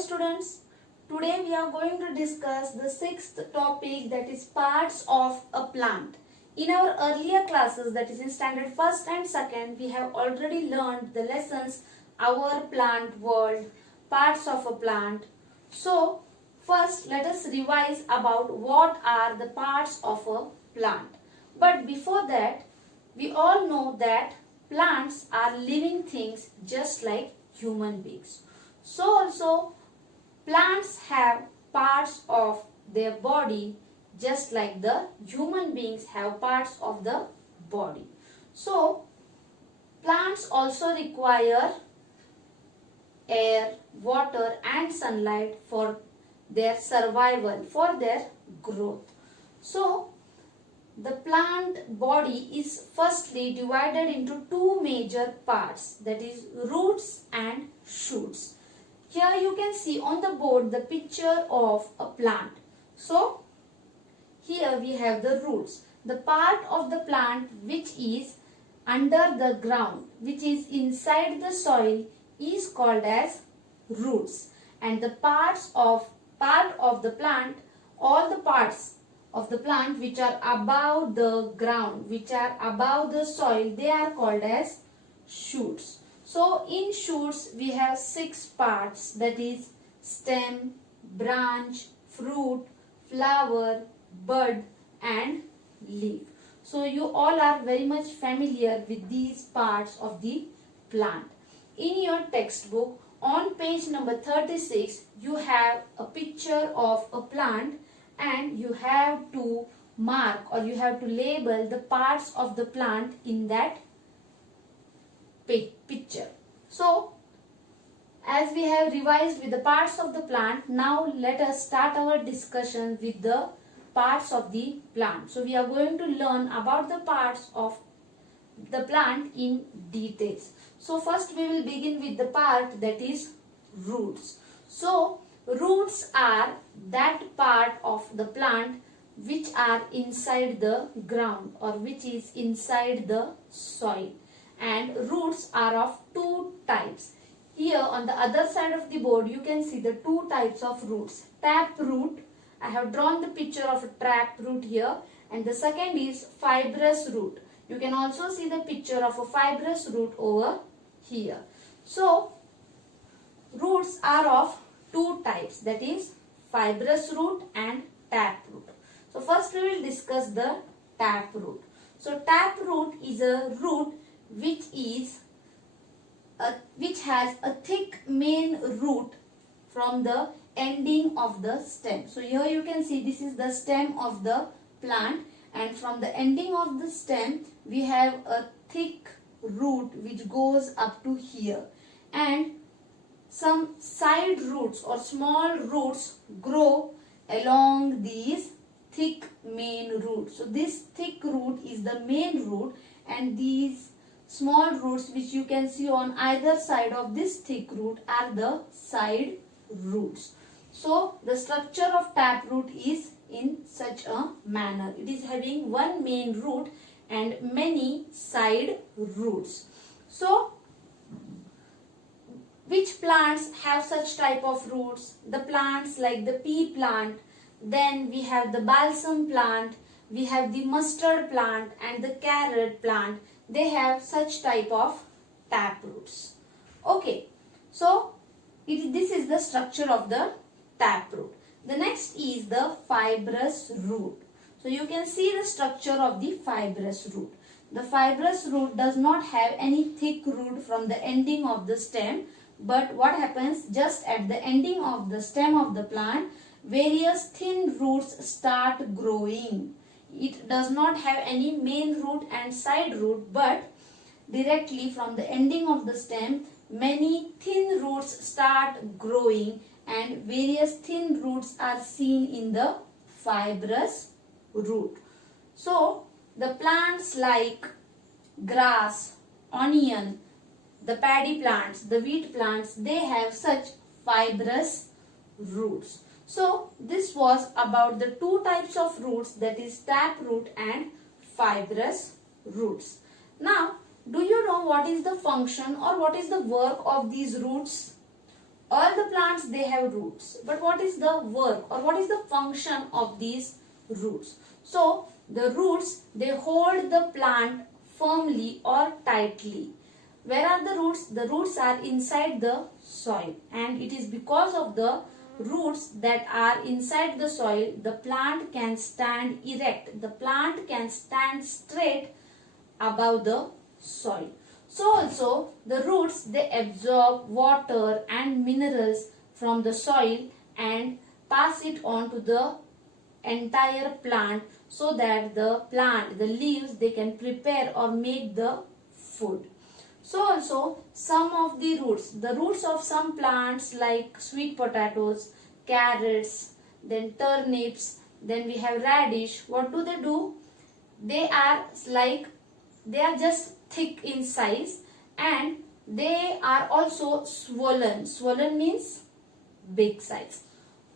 students, today we are going to discuss the sixth topic, that is parts of a plant. In our earlier classes, that is in standard 1st and 2nd, we have already learned the lessons Our Plant World, parts of a plant. So first let us revise about what are the parts of a plant. But before that, we all know that plants are living things just like human beings. So also plants have parts of their body just like the human beings have parts of the body. So plants also require air, water and sunlight for their survival, for their growth. So the plant body is firstly divided into two major parts, that is roots and shoots. Here you can see on the board the picture of a plant. So here we have the roots, the part of the plant which is under the ground, which is inside the soil, is called as roots. And the part of the plant, all the parts of the plant which are above the ground, which are above the soil, they are called as shoots. So in shoots we have 6 parts, that is stem, branch, fruit, flower, bud and leaf. So you all are very much familiar with these parts of the plant. In your textbook on page number 36, you have a picture of a plant and you have to mark or you have to label the parts of the plant in that picture. So as we have revised with the parts of the plant, now let us start our discussion with the parts of the plant. So we are going to learn about the parts of the plant in details. So first we will begin with the part that is roots. So roots are that part of the plant which are inside the ground or which is inside the soil. And roots are of 2 types. Here on the other side of the board you can see the 2 types of roots. Tap root, I have drawn the picture of a tap root here, and the second is fibrous root. You can also see the picture of a fibrous root over here. So roots are of 2 types, that is fibrous root and tap root. So first we will discuss the tap root. So tap root is a root which has a thick main root from the ending of the stem. So here you can see this is the stem of the plant, and from the ending of the stem we have a thick root which goes up to here, and some side roots or small roots grow along these thick main roots. So this thick root is the main root, and these small roots which you can see on either side of this thick root are the side roots. So the structure of tap root is in such a manner. It is having one main root and many side roots. So which plants have such type of roots? The plants like the pea plant, then we have the balsam plant, we have the mustard plant and the carrot plant. They have such type of tap roots. Okay, so this is the structure of the tap root. The next is the fibrous root. So you can see the structure of the fibrous root. The fibrous root does not have any thick root from the ending of the stem, but what happens, just at the ending of the stem of the plant, various thin roots start growing. It does not have any main root and side root, but directly from the ending of the stem many thin roots start growing, and various thin roots are seen in the fibrous root. So the plants like grass, onion, the paddy plants, the wheat plants, they have such fibrous roots. So this was about the 2 types of roots, that is tap root and fibrous roots. Now, do you know what is the function or what is the work of these roots? All the plants, they have roots. But what is the work or what is the function of these roots? So the roots, they hold the plant firmly or tightly. Where are the roots? The roots are inside the soil, and it is because of the roots that are inside the soil the plant can stand erect. The plant can stand straight above the soil. So also the roots, they absorb water and minerals from the soil and pass it on to the entire plant, so that the plant, the leaves, they can prepare or make the food. So also some of the roots of some plants like sweet potatoes, carrots, then turnips, then we have radish. What do? They are just thick in size, and they are also swollen. Swollen means big size.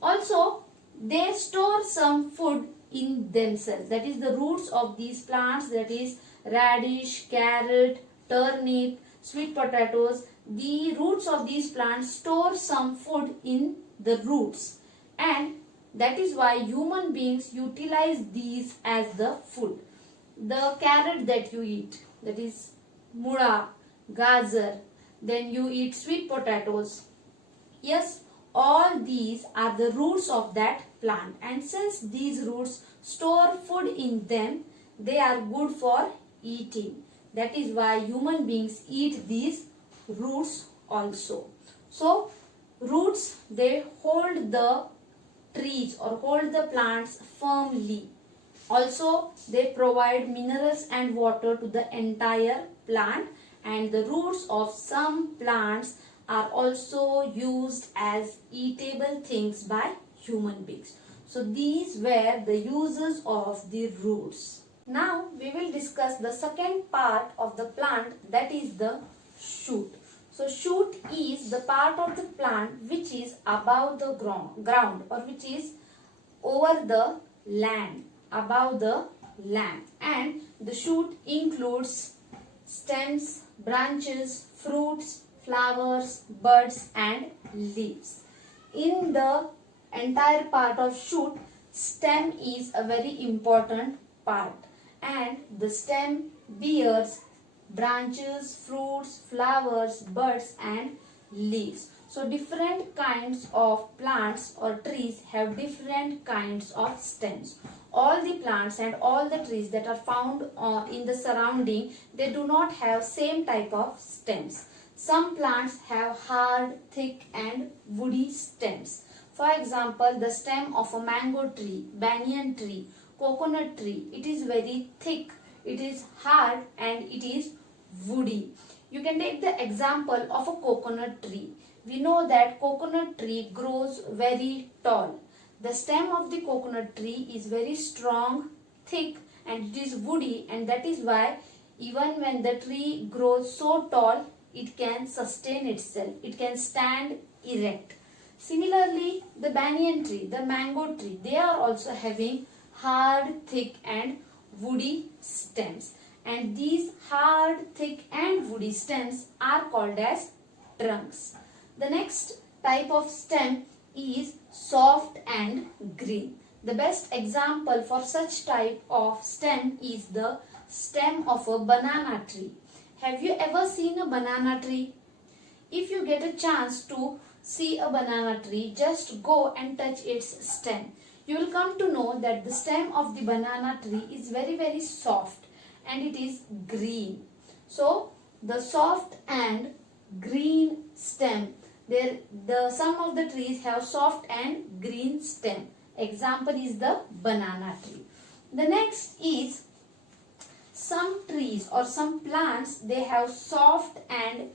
Also, they store some food in themselves. That is the roots of these plants, that is radish, carrot, turnip, sweet potatoes. The roots of these plants store some food in the roots, and that is why human beings utilize these as the food. The carrot that you eat, that is mula, gajar, then you eat sweet potatoes. Yes, all these are the roots of that plant, and since these roots store food in them, they are good for eating. That is why human beings eat these roots also. So roots, they hold the trees or hold the plants firmly. Also, they provide minerals and water to the entire plant, and the roots of some plants are also used as eatable things by human beings. So these were the uses of the roots. Now we will discuss the second part of the plant, that is the shoot. So shoot is the part of the plant which is above the ground or which is over the land, above the land, and the shoot includes stems, branches, fruits, flowers, buds and leaves. In the entire part of shoot, stem is a very important part, and the stem bears branches, fruits, flowers, buds and leaves. So different kinds of plants or trees have different kinds of stems. All the plants and all the trees that are found in the surrounding, they do not have same type of stems. Some plants have hard, thick and woody stems. For example, the stem of a mango tree, banyan tree, coconut tree, it is very thick, it is hard and it is woody. You can take the example of a coconut tree. We know that coconut tree grows very tall. The stem of the coconut tree is very strong, thick and it is woody, and that is why even when the tree grows so tall, it can sustain itself. It can stand erect. Similarly, the banyan tree, the mango tree, they are also having hard, thick and woody stems. And these hard, thick and woody stems are called as trunks. The next type of stem is soft and green. The best example for such type of stem is the stem of a banana tree. Have you ever seen a banana tree? If you get a chance to see a banana tree, just go and touch its stem. You will come to know that the stem of the banana tree is very soft and it is green. So the soft and green stem, some of the trees have soft and green stem. Example is the banana tree. The next is some trees or some plants, they have soft and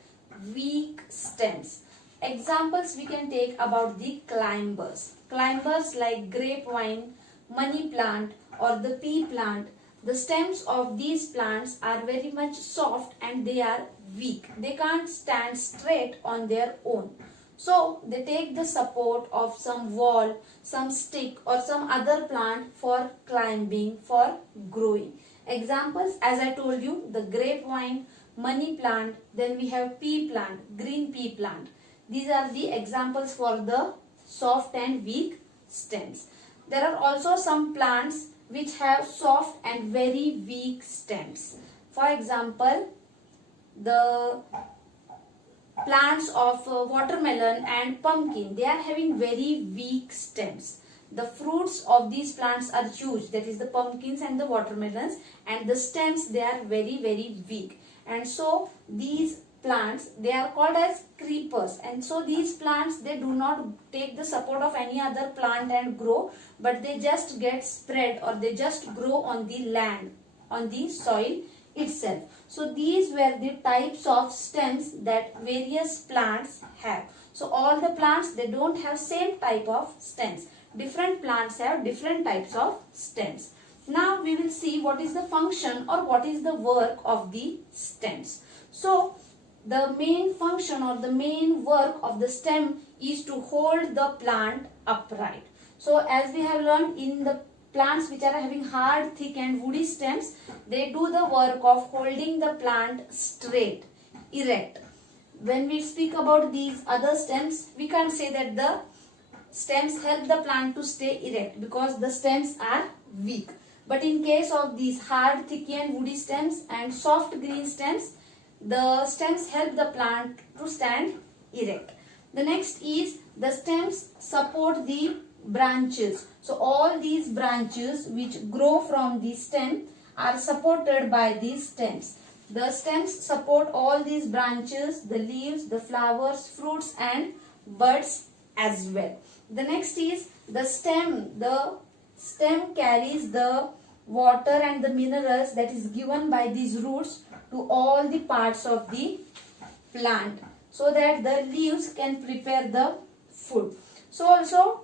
weak stems. Examples we can take about the climbers. Climbers like grapevine, money plant or the pea plant. The stems of these plants are very much soft and they are weak. They can't stand straight on their own. So they take the support of some wall, some stick or some other plant for climbing, for growing. Examples, as I told you, the grapevine, money plant, then we have pea plant, green pea plant. These are the examples for the soft and weak stems. There are also some plants which have soft and very weak stems. For example, the plants of watermelon and pumpkin, they are having very weak stems. The fruits of these plants are huge, that is the pumpkins and the watermelons, and the stems, they are very weak. And so these plants, they are called as creepers, and so these plants, they do not take the support of any other plant and grow, but they just get spread, or they just grow on the land, on the soil itself. So these were the types of stems that various plants have. So all the plants, they don't have same type of stems. Different plants have different types of stems. Now we will see what is the function or what is the work of the stems. So the main function or the main work of the stem is to hold the plant upright. So as we have learned, in the plants which are having hard, thick and woody stems, they do the work of holding the plant straight, erect. When we speak about these other stems, we can't say that the stems help the plant to stay erect because the stems are weak. But in case of these hard, thick and woody stems and soft green stems, the stems help the plant to stand erect. The next is the stems support the branches. So all these branches which grow from the stem are supported by these stems. The stems support all these branches, the leaves, the flowers, fruits and buds as well. The next is the stem. The stem carries the water and the minerals that is given by these roots to all the parts of the plant, so that the leaves can prepare the food. So also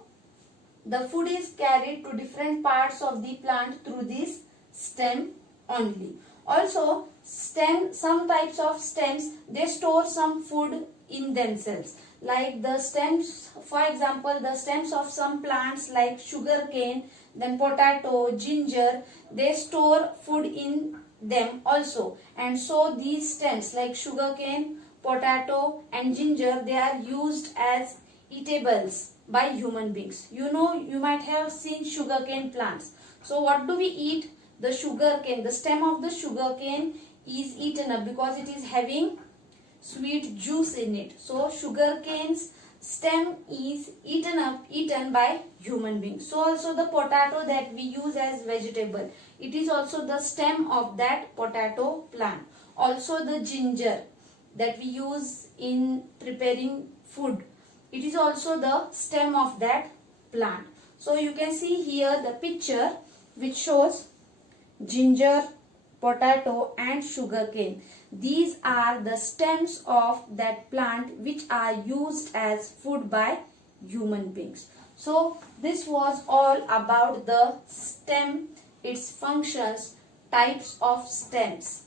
the food is carried to different parts of the plant through this stem only. Also some types of stems, they store some food in themselves. Like the stems, for example, the stems of some plants like sugarcane, then potato, ginger, they store food in them also. And so these stems like sugarcane, potato and ginger, they are used as eatables by human beings. You know, you might have seen sugarcane plants. So what do we eat? The sugarcane, the stem of the sugarcane is eaten up because it is having sweet juice in it. So sugarcane's stem is eaten by human beings. So also the potato that we use as vegetable, it is also the stem of that potato plant. Also the ginger that we use in preparing food, it is also the stem of that plant. So you can see here the picture which shows ginger, potato and sugarcane. These are the stems of that plant which are used as food by human beings. So this was all about the stem, its functions, types of stems.